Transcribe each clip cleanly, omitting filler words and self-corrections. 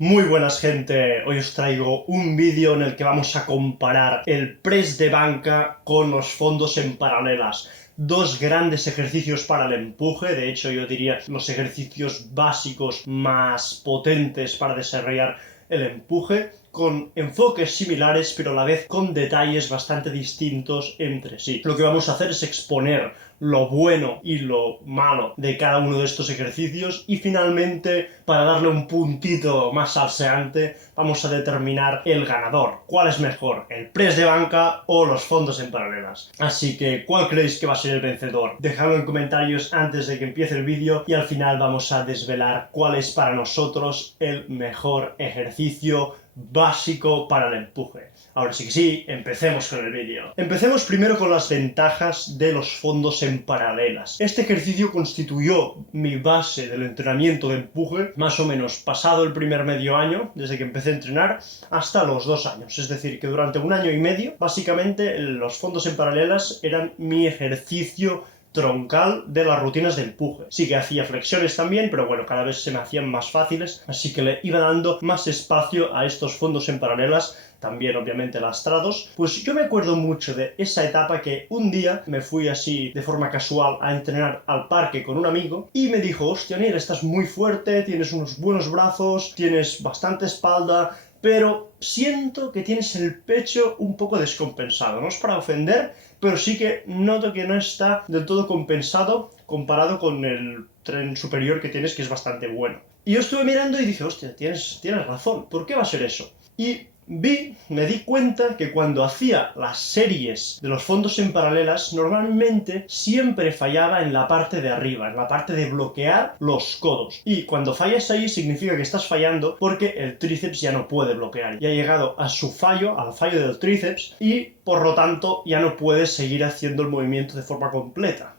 Muy buenas gente, hoy os traigo un vídeo en el que vamos a comparar el press de banca con los fondos en paralelas. Dos grandes ejercicios para el empuje, de hecho yo diría los ejercicios básicos más potentes para desarrollar el empuje, con enfoques similares pero a la vez con detalles bastante distintos entre sí. Lo que vamos a hacer es exponer lo bueno y lo malo de cada uno de estos ejercicios y finalmente, para darle un puntito más salseante, vamos a determinar el ganador. ¿Cuál es mejor, el press de banca o los fondos en paralelas? Así que, ¿cuál creéis que va a ser el vencedor? Dejadlo en comentarios antes de que empiece el vídeo y al final vamos a desvelar cuál es para nosotros el mejor ejercicio básico para el empuje. Ahora sí que sí, empecemos con el vídeo. Empecemos primero con las ventajas de los fondos en paralelas. Este ejercicio constituyó mi base del entrenamiento de empuje más o menos pasado el primer medio año, desde que empecé a entrenar, hasta los 2 años. Es decir, que durante 1 año y medio, básicamente, los fondos en paralelas eran mi ejercicio troncal de las rutinas de empuje. Sí que hacía flexiones también, pero bueno, cada vez se me hacían más fáciles, así que le iba dando más espacio a estos fondos en paralelas, también obviamente lastrados. Pues yo me acuerdo mucho de esa etapa que un día me fui así de forma casual a entrenar al parque con un amigo y me dijo: hostia, Nir, estás muy fuerte, tienes unos buenos brazos, tienes bastante espalda, pero siento que tienes el pecho un poco descompensado. No es para ofender, pero sí que noto que no está del todo compensado comparado con el tren superior que tienes, que es bastante bueno. Y yo estuve mirando y dije: hostia, tienes razón, ¿por qué va a ser eso? Y me di cuenta que cuando hacía las series de los fondos en paralelas, normalmente siempre fallaba en la parte de arriba, en la parte de bloquear los codos. Y cuando fallas ahí significa que estás fallando porque el tríceps ya no puede bloquear. Ya ha llegado a su fallo, al fallo del tríceps, y por lo tanto ya no puedes seguir haciendo el movimiento de forma completa.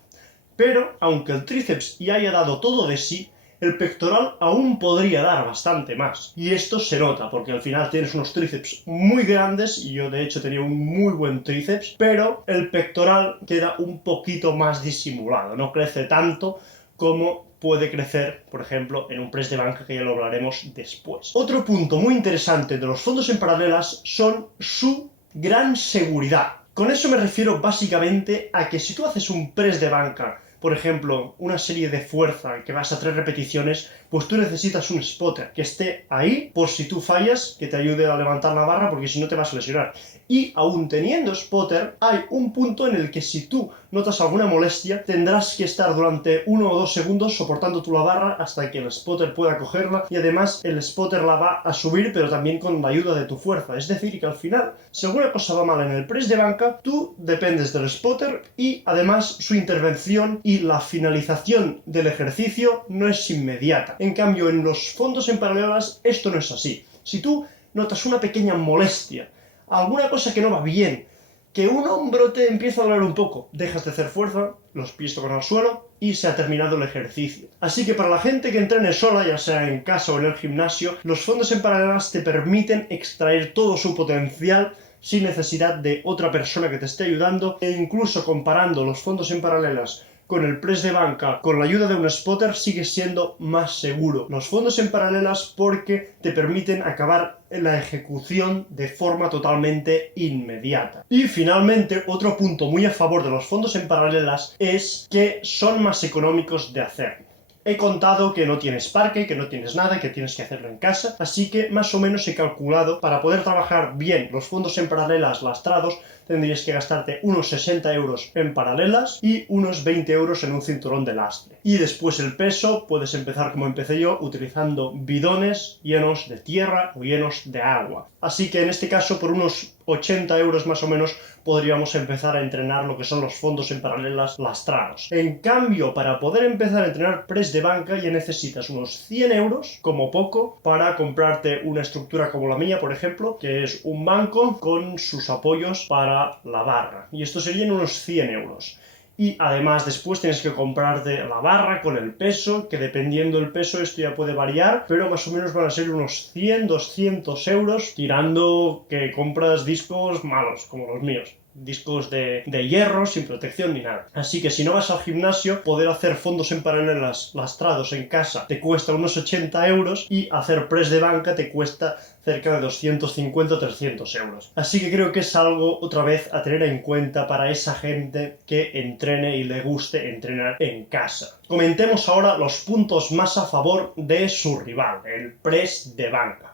Pero, aunque el tríceps ya haya dado todo de sí, el pectoral aún podría dar bastante más. Y esto se nota, porque al final tienes unos tríceps muy grandes, y yo de hecho tenía un muy buen tríceps, pero el pectoral queda un poquito más disimulado, no crece tanto como puede crecer, por ejemplo, en un press de banca, que ya lo hablaremos después. Otro punto muy interesante de los fondos en paralelas son su gran seguridad. Con eso me refiero básicamente a que si tú haces un press de banca, por ejemplo, una serie de fuerza que vas a 3 repeticiones, pues tú necesitas un spotter que esté ahí por si tú fallas, que te ayude a levantar la barra, porque si no te vas a lesionar. Y aún teniendo spotter, hay un punto en el que si tú notas alguna molestia, tendrás que estar durante 1 o 2 segundos soportando tú la barra hasta que el spotter pueda cogerla, y además el spotter la va a subir, pero también con la ayuda de tu fuerza. Es decir, que al final, si alguna cosa va mal en el press de banca, tú dependes del spotter y además su intervención y la finalización del ejercicio no es inmediata. En cambio, en los fondos en paralelas esto no es así. Si tú notas una pequeña molestia, alguna cosa que no va bien, que un hombro te empieza a doler un poco, dejas de hacer fuerza, los pies tocan al suelo y se ha terminado el ejercicio. Así que para la gente que entrene sola, ya sea en casa o en el gimnasio, los fondos en paralelas te permiten extraer todo su potencial sin necesidad de otra persona que te esté ayudando, e incluso comparando los fondos en paralelas con el press de banca, con la ayuda de un spotter, sigue siendo más seguro. Los fondos en paralelas porque te permiten acabar la ejecución de forma totalmente inmediata. Y finalmente, otro punto muy a favor de los fondos en paralelas es que son más económicos de hacer. He contado que no tienes parque, que no tienes nada, que tienes que hacerlo en casa, así que más o menos he calculado, para poder trabajar bien los fondos en paralelas lastrados, tendrías que gastarte unos 60 euros en paralelas y unos 20 euros en un cinturón de lastre. Y después el peso, puedes empezar como empecé yo, utilizando bidones llenos de tierra o llenos de agua. Así que en este caso, por unos 80 euros más o menos, podríamos empezar a entrenar lo que son los fondos en paralelas lastrados. En cambio, para poder empezar a entrenar press de banca ya necesitas unos 100 euros, como poco, para comprarte una estructura como la mía, por ejemplo, que es un banco con sus apoyos para la barra. Y esto serían unos 100 euros. Y además después tienes que comprarte la barra con el peso, que dependiendo del peso esto ya puede variar, pero más o menos van a ser unos 100, 200 euros, tirando que compras discos malos, como los míos. discos de hierro, sin protección ni nada. Así que si no vas al gimnasio, poder hacer fondos en paralelas lastrados en casa te cuesta unos 80 euros y hacer press de banca te cuesta cerca de 250 o 300 euros. Así que creo que es algo, otra vez, a tener en cuenta para esa gente que entrene y le guste entrenar en casa. Comentemos ahora los puntos más a favor de su rival, el press de banca.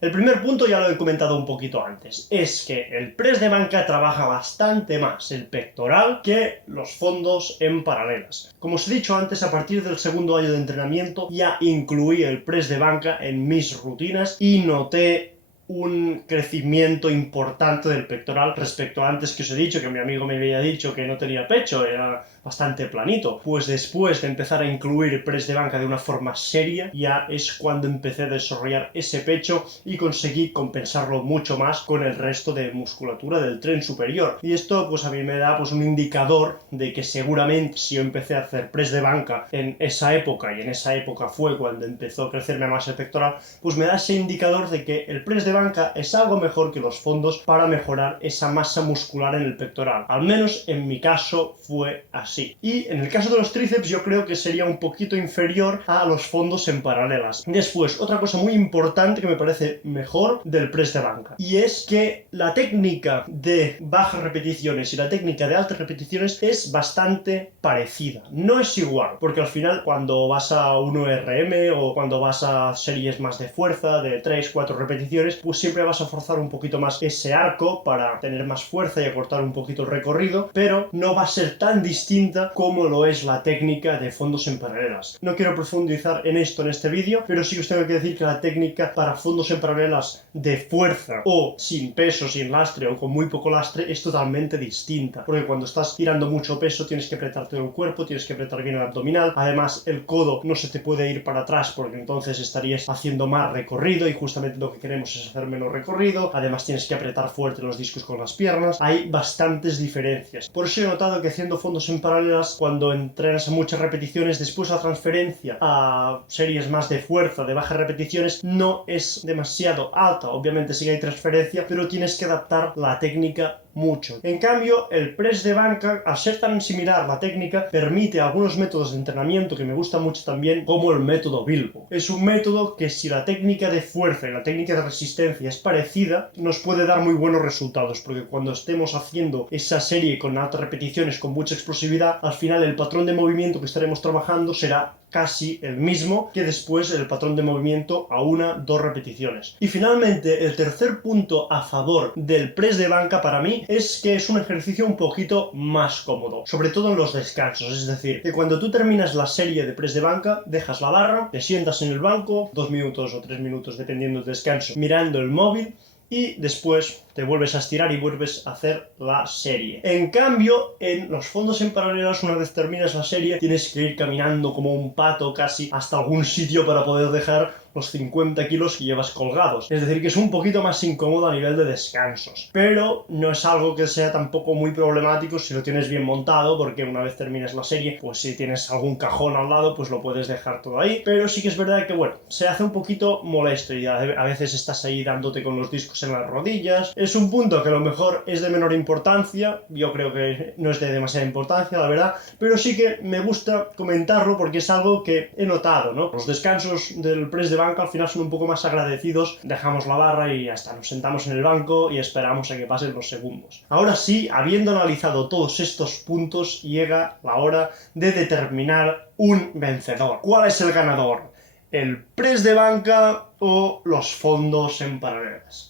El primer punto ya lo he comentado un poquito antes, es que el press de banca trabaja bastante más el pectoral que los fondos en paralelas. Como os he dicho antes, a partir del segundo año de entrenamiento ya incluí el press de banca en mis rutinas y noté un crecimiento importante del pectoral respecto a antes que os he dicho, que mi amigo me había dicho que no tenía pecho, era bastante planito. Pues después de empezar a incluir press de banca de una forma seria, ya es cuando empecé a desarrollar ese pecho y conseguí compensarlo mucho más con el resto de musculatura del tren superior. Y esto pues a mí me da pues un indicador de que seguramente si yo empecé a hacer press de banca en esa época, y en esa época fue cuando empezó a crecerme más el pectoral, pues me da ese indicador de que el press de banca es algo mejor que los fondos para mejorar esa masa muscular en el pectoral. Al menos en mi caso fue así. Y en el caso de los tríceps yo creo que sería un poquito inferior a los fondos en paralelas. Después, otra cosa muy importante que me parece mejor del press de banca, y es que la técnica de bajas repeticiones y la técnica de altas repeticiones es bastante parecida. No es igual, porque al final cuando vas a 1RM o cuando vas a series más de fuerza, de 3-4 repeticiones, pues siempre vas a forzar un poquito más ese arco para tener más fuerza y acortar un poquito el recorrido, pero no va a ser tan distinta como lo es la técnica de fondos en paralelas. No quiero profundizar en esto en este vídeo, pero sí que os tengo que decir que la técnica para fondos en paralelas de fuerza o sin peso, sin lastre o con muy poco lastre es totalmente distinta, porque cuando estás tirando mucho peso tienes que apretar todo el cuerpo, tienes que apretar bien el abdominal, además el codo no se te puede ir para atrás porque entonces estarías haciendo más recorrido y justamente lo que queremos es hacer menos recorrido, además tienes que apretar fuerte los discos con las piernas, hay bastantes diferencias. Por eso he notado que haciendo fondos en paralelas, cuando entrenas a muchas repeticiones, después la transferencia a series más de fuerza, de bajas repeticiones, no es demasiado alta. Obviamente sí que hay transferencia, pero tienes que adaptar la técnica mucho. En cambio, el press de banca, al ser tan similar la técnica, permite algunos métodos de entrenamiento que me gustan mucho también, como el método Bilbo. Es un método que si la técnica de fuerza y la técnica de resistencia es parecida, nos puede dar muy buenos resultados, porque cuando estemos haciendo esa serie con altas repeticiones, con mucha explosividad, al final el patrón de movimiento que estaremos trabajando será casi el mismo que después el patrón de movimiento a 1-2 repeticiones. Y finalmente, el tercer punto a favor del press de banca para mí es que es un ejercicio un poquito más cómodo, sobre todo en los descansos, es decir, que cuando tú terminas la serie de press de banca, dejas la barra, te sientas en el banco, 2 minutos o 3 minutos dependiendo del descanso, mirando el móvil, y después te vuelves a estirar y vuelves a hacer la serie. En cambio, en los fondos en paralelas, una vez terminas la serie, tienes que ir caminando como un pato casi hasta algún sitio para poder dejar los 50 kilos que llevas colgados. Es decir, que es un poquito más incómodo a nivel de descansos. Pero no es algo que sea tampoco muy problemático si lo tienes bien montado, porque una vez termines la serie, pues si tienes algún cajón al lado, pues lo puedes dejar todo ahí. Pero sí que es verdad que, bueno, se hace un poquito molesto y a veces estás ahí dándote con los discos en las rodillas. Es un punto que a lo mejor es de menor importancia, yo creo que no es de demasiada importancia, la verdad, pero sí que me gusta comentarlo porque es algo que he notado, ¿no? Los descansos del press de banca al final son un poco más agradecidos, dejamos la barra y hasta nos sentamos en el banco y esperamos a que pasen los segundos. Ahora sí, habiendo analizado todos estos puntos, llega la hora de determinar un vencedor. ¿Cuál es el ganador? ¿El press de banca o los fondos en paralelas?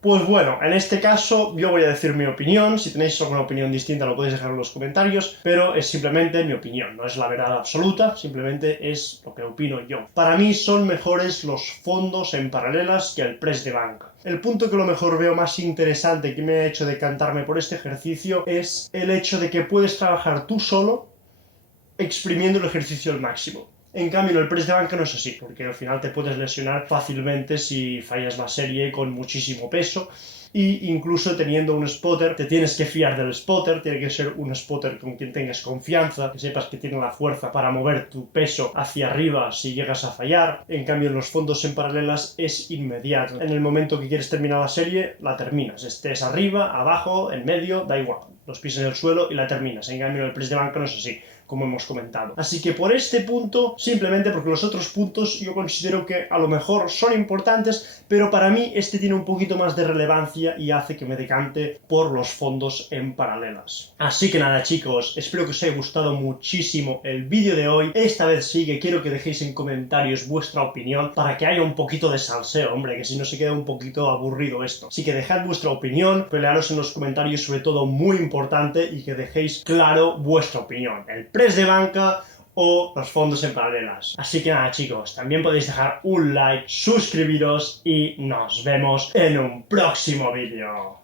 Pues bueno, en este caso yo voy a decir mi opinión, si tenéis alguna opinión distinta lo podéis dejar en los comentarios, pero es simplemente mi opinión, no es la verdad absoluta, simplemente es lo que opino yo. Para mí son mejores los fondos en paralelas que el press de banca. El punto que a lo mejor veo más interesante que me ha hecho decantarme por este ejercicio es el hecho de que puedes trabajar tú solo exprimiendo el ejercicio al máximo. En cambio, en el press de banca no es así, porque al final te puedes lesionar fácilmente si fallas la serie con muchísimo peso. Y incluso teniendo un spotter, te tienes que fiar del spotter, tiene que ser un spotter con quien tengas confianza, que sepas que tiene la fuerza para mover tu peso hacia arriba si llegas a fallar. En cambio, en los fondos en paralelas es inmediato. En el momento que quieres terminar la serie, la terminas. Estés arriba, abajo, en medio, da igual. Los pies en el suelo y la terminas. En cambio, en el press de banca no es así, como hemos comentado. Así que por este punto, simplemente porque los otros puntos yo considero que a lo mejor son importantes, pero para mí este tiene un poquito más de relevancia y hace que me decante por los fondos en paralelas. Así que nada, chicos, espero que os haya gustado muchísimo el vídeo de hoy. Esta vez sí que quiero que dejéis en comentarios vuestra opinión para que haya un poquito de salseo, hombre, que si no se queda un poquito aburrido esto. Así que dejad vuestra opinión, pelearos en los comentarios, sobre todo muy importante, y que dejéis claro vuestra opinión. El press de banca o los fondos en paralelas. Así que nada, chicos, también podéis dejar un like, suscribiros y nos vemos en un próximo vídeo.